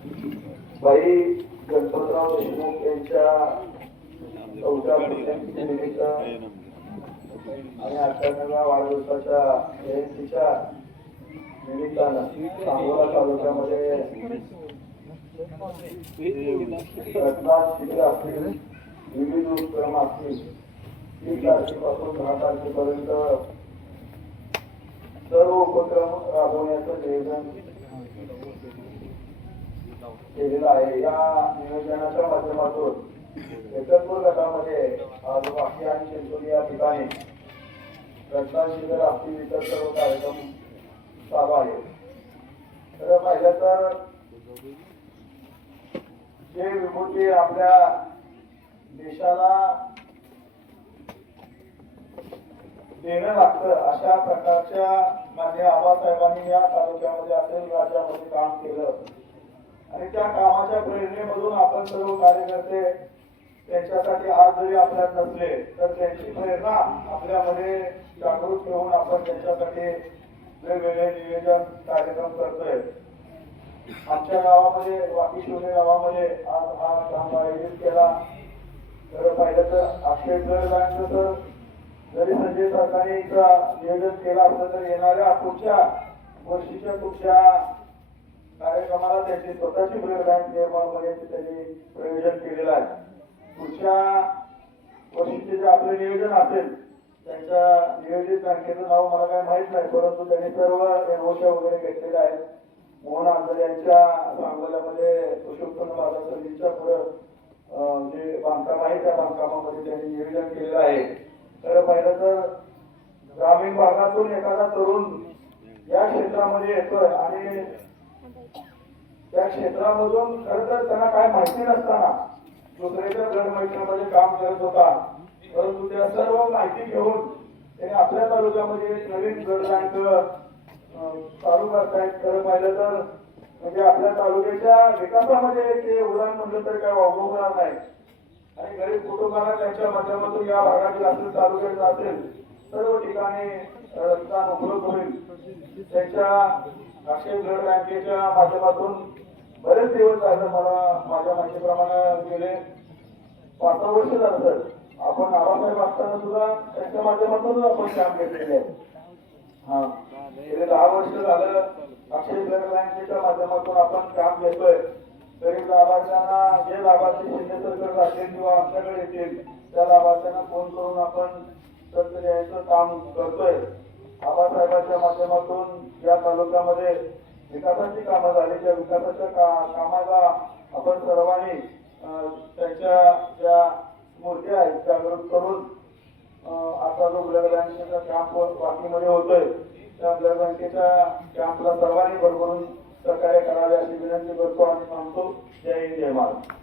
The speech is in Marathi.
भाई गणपतराव देशमुख यांच्या चौथ्या पुण्यतिथी निमित्त आणि अठ्ठ्याण्णव्या वाढदिवसाच्या जयंतीच्या निमित्तानं सांगोला तालुक्यामध्ये घटना शिबिर असतील विविध उपक्रम असतील तीन तारखेपासून दहा तारखेपर्यंत सर्व उपक्रम राबवण्याचं नियोजन केलेलं आहे. या नियोजनाच्या माध्यमातून एकतपूर गटामध्ये आज वाकी आणि चिंचोली या ठिकाणी रत्ना शिबिर असतील इतर सर्व कार्यक्रम चालू आहे तर पाहिलं तर जे विभूती आपल्या देशाला देणं लागतं अशा प्रकारच्या मान्य आबासाहेबांनी या तालुक्यामध्ये असेल राज्यामध्ये काम केलं. आणि त्या कामाच्या प्रेरणेमधून आपण सर्व कार्यकर्ते त्यांच्यासाठी आज जरी आपल्यात नसले तर त्यांची प्रेरणा आपल्यामध्ये जागृत ठेवून आपण त्यांच्यासाठी वेगवेगळे नियोजन कार्यक्रम करतोय. आमच्या गावामध्ये वाकी शिवने गावामध्ये आज हा काम आयोजित केला. तर पाहिलं तर अक्षय गरजांचं तर जरी संजय सरकारने नियोजन केला असलं तर येणाऱ्या पुढच्या वर्षीच्या पुढच्या त्याची स्वतःची ब्लड बँक निर्माण त्यांनी प्रयोजन केलेलं आहे. पुढच्या वर्षीचे जे आपले नियोजन असेल त्यांच्या नियोजित बँकेचं नाव मला काय माहीत नाही परंतु त्यांनी सर्व एनओशा वगैरे घेतलेल्या आहेत. मोहन आंजर यांच्या सांगोल्यामध्ये कृषी उत्पन्न बाजार समितीच्या पुढं जे बांधकाम आहे त्या बांधकामामध्ये त्यांनी नियोजन केलेलं आहे. तर पाहिलं तर ग्रामीण भागातून एखादा तरुण या क्षेत्रामध्ये येतोय आणि त्या क्षेत्रामधून खरं तर त्यांना काय माहिती नसताना दुसऱ्याच्या ब्लड काम करत होता. परंतु त्या सर्व माहिती घेऊन त्याने आपल्या तालुक्यामध्ये एक नवीन ब्लड बँक चालू करतायत खरं पाहिलं तर म्हणजे आपल्या तालुक्याच्या विकासामध्ये ते उदाहरण म्हटलं तर काय वावगणार नाही. आणि गरीब कुटुंबाला त्यांच्या माध्यमातून या भागातील असेल तालुक्यात असेल सर्व ठिकाणी अं, उपलब्ध होईल. त्यांच्या अक्षय ब्लड बँकेच्या माध्यमातून बरेच दिवस झालं मला माझ्या माहितीप्रमाणे गेले. पाच वर्ष झालं सर आपण आबासाहेब असताना सुद्धा त्यांच्या माध्यमातून आपण काम घेतलेले आहे. हा. गेले दहा वर्ष झालं अक्षय ब्लड बँकेच्या माध्यमातून आपण काम घेतोय. गरीब लाभार्थ्यांना जे लाभार्थी शिंदे सरकार असेल किंवा आमच्याकडे येतील त्या लाभार्थ्यांना फोन करून आपण कर्ज द्यायचं काम करतोय. आबासाहेबांच्या माध्यमातून या तालुक्यामध्ये विकासाची कामं झाली. त्या विकासाच्या का- कामाला आपण सर्वांनी त्यांच्या ज्या मूर्ती आहेत जागृत करून आता जो ब्लड बँकेचा कॅम्प वाकीमध्ये होतोय. त्या ब्लड बँकेच्या कॅम्पला सर्वांनी भरभरून सहकार्य करावे अशी विनंती करतो आणि सांगतो जय हिंद जय महाराज